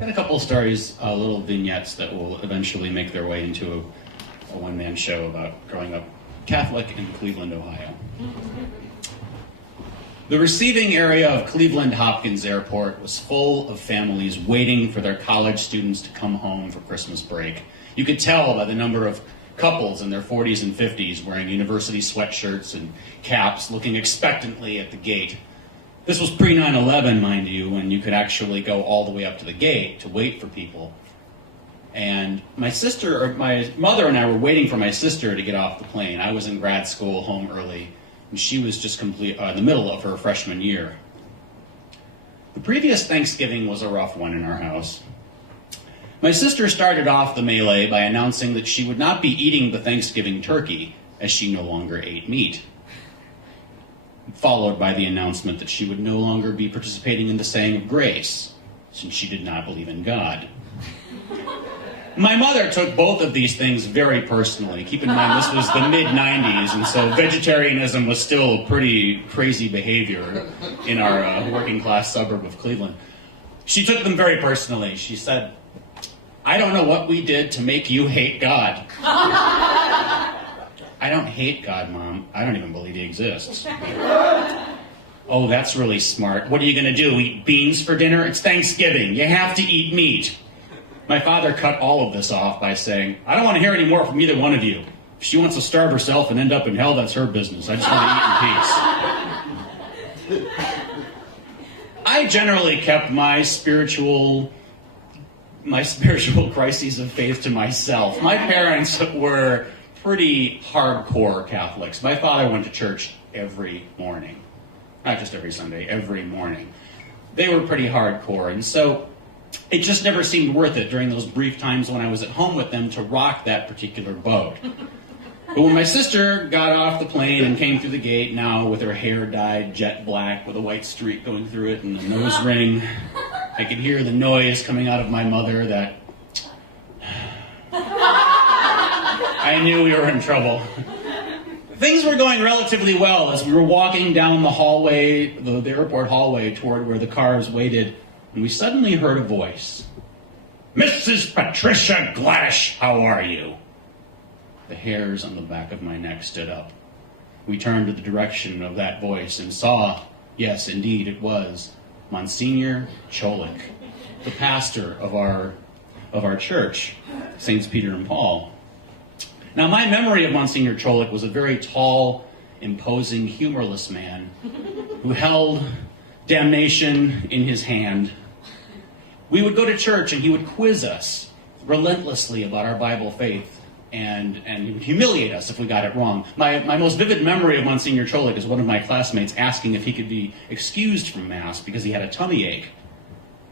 Got a couple of stories, little vignettes that will eventually make their way into a one-man show about growing up Catholic in Cleveland, Ohio. The receiving area of Cleveland Hopkins Airport was full of families waiting for their college students to come home for Christmas break. You could tell by the number of couples in their 40s and 50s wearing university sweatshirts and caps, looking expectantly at the gate. This was pre-9/11, mind you, when you could actually go all the way up to the gate to wait for people. And my mother and I were waiting for my sister to get off the plane. I was in grad school, home early, and she was just in the middle of her freshman year. The previous Thanksgiving was a rough one in our house. My sister started off the melee by announcing that she would not be eating the Thanksgiving turkey, as she no longer ate meat, followed by the announcement that she would no longer be participating in the saying of grace, since she did not believe in God. My mother took both of these things very personally. Keep in mind, this was the mid-90s, and so vegetarianism was still pretty crazy behavior in our working-class suburb of Cleveland. She took them very personally. She said, "I don't know what we did to make you hate God." "I don't hate God, Mom. I don't even believe he exists." "Oh, that's really smart. What are you going to do, eat beans for dinner? It's Thanksgiving. You have to eat meat." My father cut all of this off by saying, "I don't want to hear any more from either one of you. If she wants to starve herself and end up in hell, that's her business. I just want to eat in peace." I generally kept my spiritual crises of faith to myself. My parents were pretty hardcore Catholics. My father went to church every morning. Not just every Sunday, every morning. They were pretty hardcore, and so it just never seemed worth it during those brief times when I was at home with them to rock that particular boat. But when my sister got off the plane and came through the gate, now with her hair dyed jet black with a white streak going through it and a nose ring, I could hear the noise coming out of my mother that I knew we were in trouble. Things were going relatively well as we were walking down the hallway, the airport hallway, toward where the cars waited, and we suddenly heard a voice. "Mrs. Patricia Gladish, how are you?" The hairs on the back of my neck stood up. We turned to the direction of that voice and saw, yes, indeed, it was Monsignor Cholik, the pastor of our church, Saints Peter and Paul. Now, my memory of Monsignor Cholik was a very tall, imposing, humorless man who held damnation in his hand. We would go to church and he would quiz us relentlessly about our Bible faith and he would humiliate us if we got it wrong. My most vivid memory of Monsignor Cholik is one of my classmates asking if he could be excused from Mass because he had a tummy ache,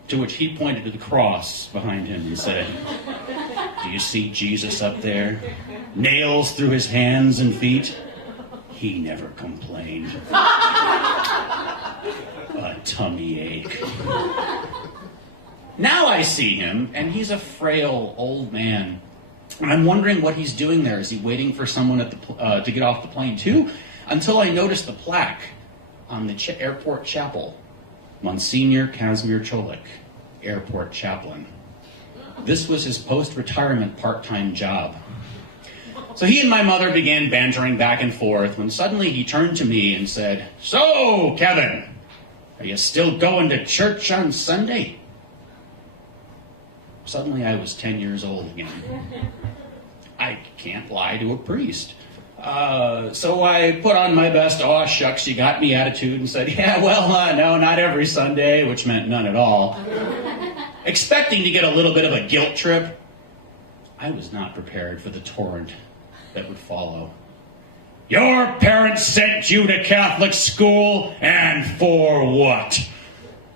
to which he pointed to the cross behind him and said, "Do you see Jesus up there? Nails through his hands and feet? He never complained. A tummy ache." Now I see him, and he's a frail old man. And I'm wondering what he's doing there. Is he waiting for someone to get off the plane too? Until I noticed the plaque on the airport chapel. Monsignor Casimir Cholik, airport chaplain. This was his post-retirement part-time job. So he and my mother began bantering back and forth when suddenly he turned to me and said, "So, Kevin, are you still going to church on Sunday?" Suddenly I was 10 years old again. I can't lie to a priest. So I put on my best "aw shucks, you got me" attitude and said, "Yeah, well, no, not every Sunday," which meant none at all. Expecting to get a little bit of a guilt trip, I was not prepared for the torrent that would follow. "Your parents sent you to Catholic school, and for what?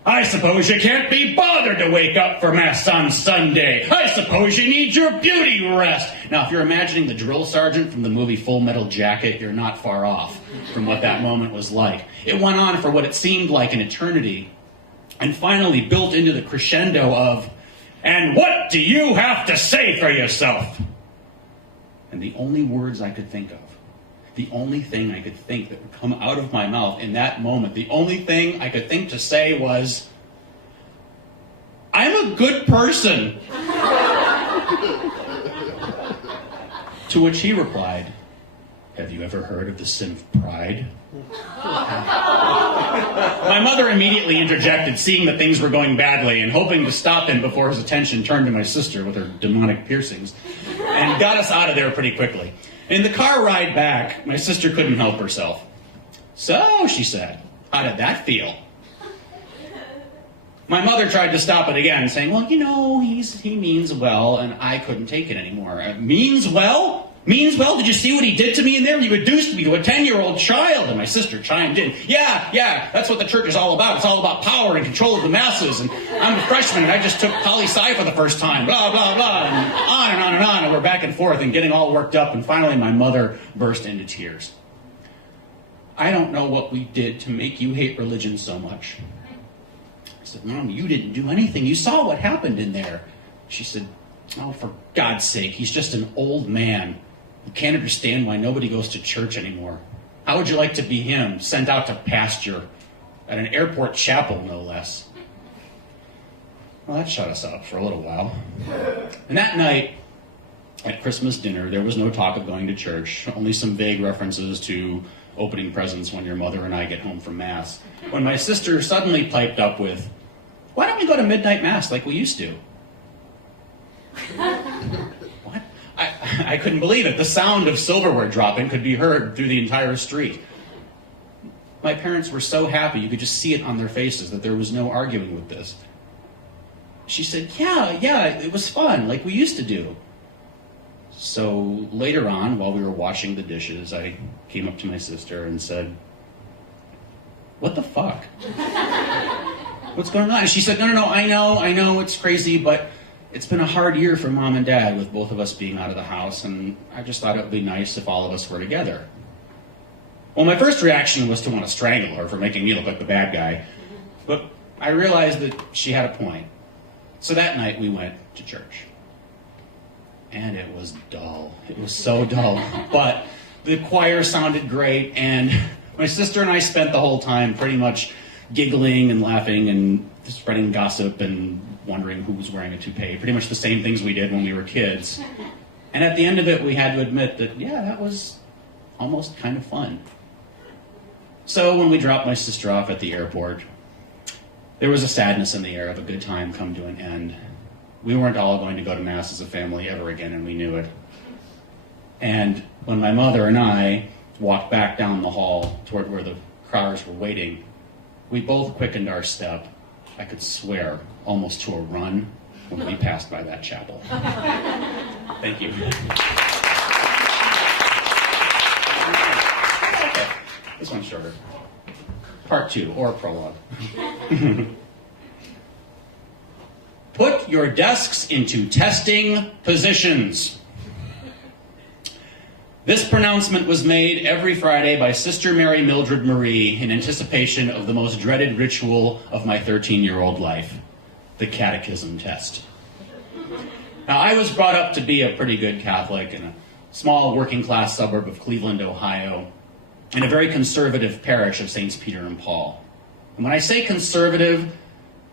I suppose you can't be bothered to wake up for Mass on Sunday. I suppose you need your beauty rest." Now, if you're imagining the drill sergeant from the movie Full Metal Jacket, you're not far off from what that moment was like. It went on for what it seemed like an eternity, and finally built into the crescendo of, "And what do you have to say for yourself?" And the only words I could think of, the only thing I could think that would come out of my mouth in that moment, the only thing I could think to say was, I'm a good person. To which he replied, have you ever heard of the sin of pride? My mother immediately interjected, seeing that things were going badly and hoping to stop him before his attention turned to my sister with her demonic piercings, and got us out of there pretty quickly. In the car ride back, my sister couldn't help herself. So, she said, how did that feel? My mother tried to stop it again, saying, well, you know, he means well, and I couldn't take it anymore. Means well? Means well? Did you see what he did to me in there? You reduced me to a 10-year-old child. And my sister chimed in. Yeah, that's what the church is all about. It's all about power and control of the masses. And I'm a freshman, and I just took poli-sci for the first time. Blah, blah, blah. And on and on and on. And we're back and forth and getting all worked up. And finally, my mother burst into tears. I don't know what we did to make you hate religion so much. I said, Mom, you didn't do anything. You saw what happened in there. She said, oh, for God's sake, he's just an old man. You can't understand why nobody goes to church anymore. How would you like to be him, sent out to pasture at an airport chapel, no less? Well, that shut us up for a little while. And that night, at Christmas dinner, there was no talk of going to church, only some vague references to opening presents when your mother and I get home from Mass, when my sister suddenly piped up with, why don't we go to midnight Mass like we used to? What? I couldn't believe it. The sound of silverware dropping could be heard through the entire street. My parents were so happy, you could just see it on their faces, that there was no arguing with this. She said, yeah, it was fun, like we used to do. So later on, while we were washing the dishes, I came up to my sister and said, what the fuck? What's going on? And she said, no, I know, it's crazy, but it's been a hard year for Mom and Dad with both of us being out of the house, and I just thought it would be nice if all of us were together. Well, my first reaction was to want to strangle her for making me look like the bad guy, but I realized that she had a point. So that night we went to church. And it was dull. It was so dull. But the choir sounded great, and my sister and I spent the whole time pretty much giggling and laughing and spreading gossip and wondering who was wearing a toupee. Pretty much the same things we did when we were kids. And at the end of it, we had to admit that, yeah, that was almost kind of fun. So when we dropped my sister off at the airport, there was a sadness in the air of a good time come to an end. We weren't all going to go to Mass as a family ever again, and we knew it. And when my mother and I walked back down the hall toward where the cars were waiting, we both quickened our step, I could swear, almost to a run when we passed by that chapel. Thank you. Okay, this one's shorter. Part 2, or prologue. Put your desks into testing positions. This pronouncement was made every Friday by Sister Mary Mildred Marie in anticipation of the most dreaded ritual of my 13-year-old life, the catechism test. Now, I was brought up to be a pretty good Catholic in a small working-class suburb of Cleveland, Ohio, in a very conservative parish of Saints Peter and Paul. And when I say conservative,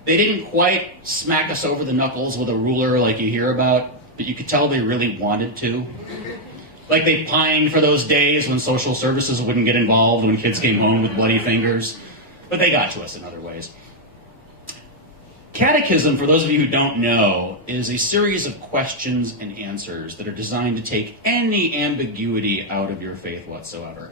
they didn't quite smack us over the knuckles with a ruler like you hear about, but you could tell they really wanted to. Like they pined for those days when social services wouldn't get involved when kids came home with bloody fingers. But they got to us in other ways. Catechism, for those of you who don't know, is a series of questions and answers that are designed to take any ambiguity out of your faith whatsoever.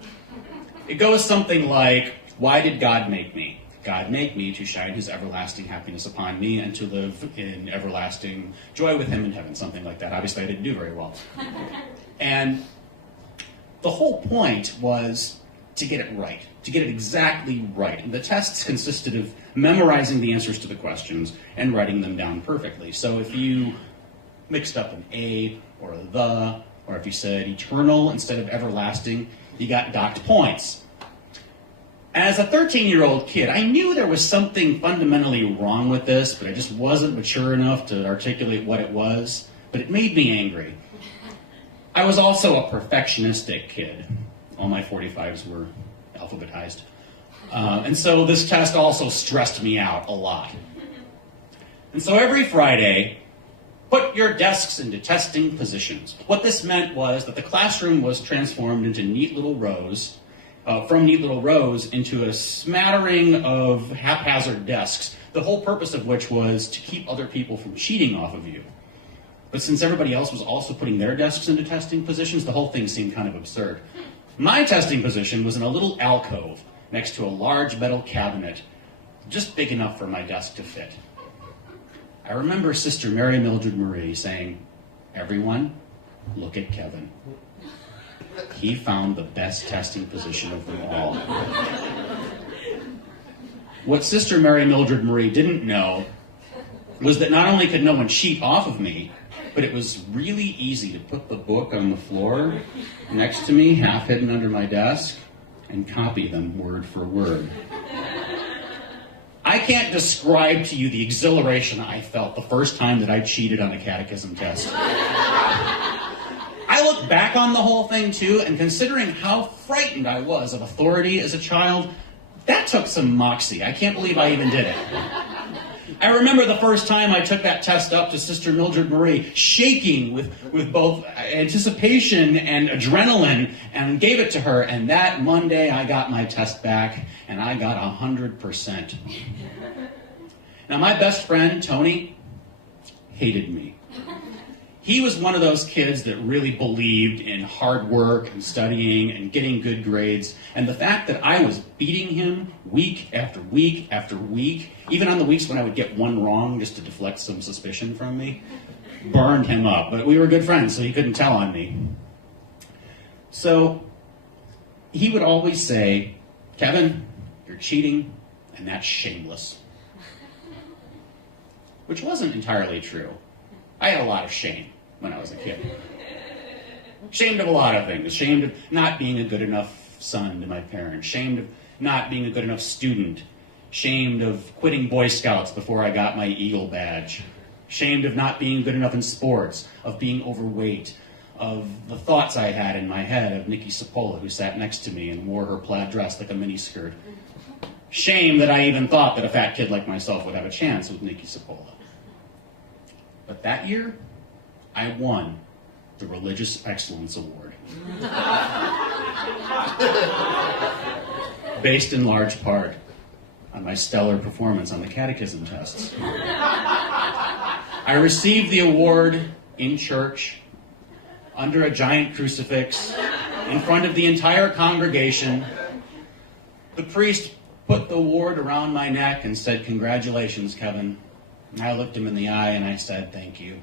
It goes something like, why did God make me? God make me to shine his everlasting happiness upon me and to live in everlasting joy with him in heaven, something like that. Obviously, I didn't do very well. And the whole point was to get it right, to get it exactly right. And the tests consisted of memorizing the answers to the questions and writing them down perfectly. So if you mixed up an A or a the, or if you said eternal instead of everlasting, you got docked points. As a 13-year-old kid, I knew there was something fundamentally wrong with this, but I just wasn't mature enough to articulate what it was. But it made me angry. I was also a perfectionistic kid. All my 45s were alphabetized. And so this test also stressed me out a lot. And so every Friday, put your desks into testing positions. What this meant was that the classroom was transformed into neat little rows, from neat little rows into a smattering of haphazard desks, the whole purpose of which was to keep other people from cheating off of you. But since everybody else was also putting their desks into testing positions, the whole thing seemed kind of absurd. My testing position was in a little alcove next to a large metal cabinet, just big enough for my desk to fit. I remember Sister Mary Mildred Marie saying, "Everyone, look at Kevin. He found the best testing position of them all." What Sister Mary Mildred Marie didn't know was that not only could no one cheat off of me, but it was really easy to put the book on the floor next to me, half hidden under my desk, and copy them word for word. I can't describe to you the exhilaration I felt the first time that I cheated on a catechism test. I look back on the whole thing too, and considering how frightened I was of authority as a child, that took some moxie. I can't believe I even did it. I remember the first time I took that test up to Sister Mildred Marie, shaking with both anticipation and adrenaline, and gave it to her, and that Monday I got my test back, and I got 100%. Now my best friend, Tony, hated me. He was one of those kids that really believed in hard work and studying and getting good grades. And the fact that I was beating him week after week after week, even on the weeks when I would get one wrong just to deflect some suspicion from me, burned him up. But we were good friends, so he couldn't tell on me. So he would always say, "Kevin, you're cheating, and that's shameless." Which wasn't entirely true. I had a lot of shame when I was a kid. Ashamed of a lot of things. Ashamed of not being a good enough son to my parents. Ashamed of not being a good enough student. Ashamed of quitting Boy Scouts before I got my Eagle badge. Ashamed of not being good enough in sports. Of being overweight. Of the thoughts I had in my head of Nikki Cipolla, who sat next to me and wore her plaid dress like a miniskirt. Shame that I even thought that a fat kid like myself would have a chance with Nikki Cipolla. But that year, I won the Religious Excellence Award. Based in large part on my stellar performance on the catechism tests. I received the award in church, under a giant crucifix, in front of the entire congregation. The priest put the award around my neck and said, "Congratulations, Kevin." And I looked him in the eye and I said, "Thank you."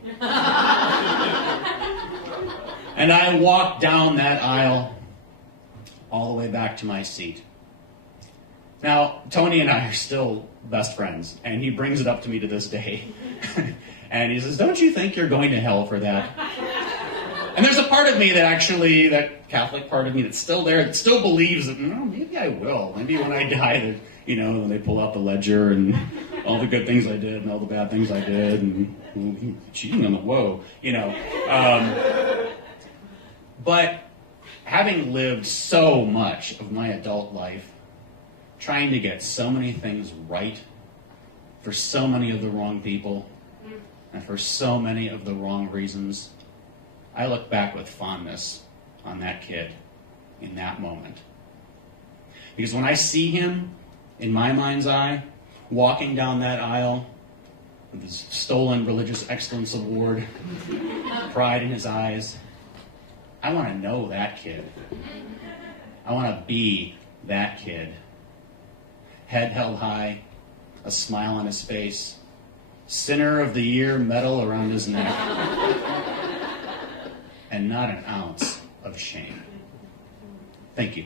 And I walked down that aisle all the way back to my seat. Now, Tony and I are still best friends, and he brings it up to me to this day. And he says, "Don't you think you're going to hell for that?" And there's a part of me that actually, that Catholic part of me that's still there, that still believes that, maybe I will. Maybe when I die, that, when they pull out the ledger and all the good things I did and all the bad things I did and cheating on the But having lived so much of my adult life, trying to get so many things right for so many of the wrong people and for so many of the wrong reasons, I look back with fondness on that kid in that moment. Because when I see him, in my mind's eye, walking down that aisle with his stolen Religious Excellence Award, pride in his eyes, I want to know that kid. I want to be that kid. Head held high, a smile on his face, Sinner of the Year medal around his neck, and not an ounce of shame. Thank you.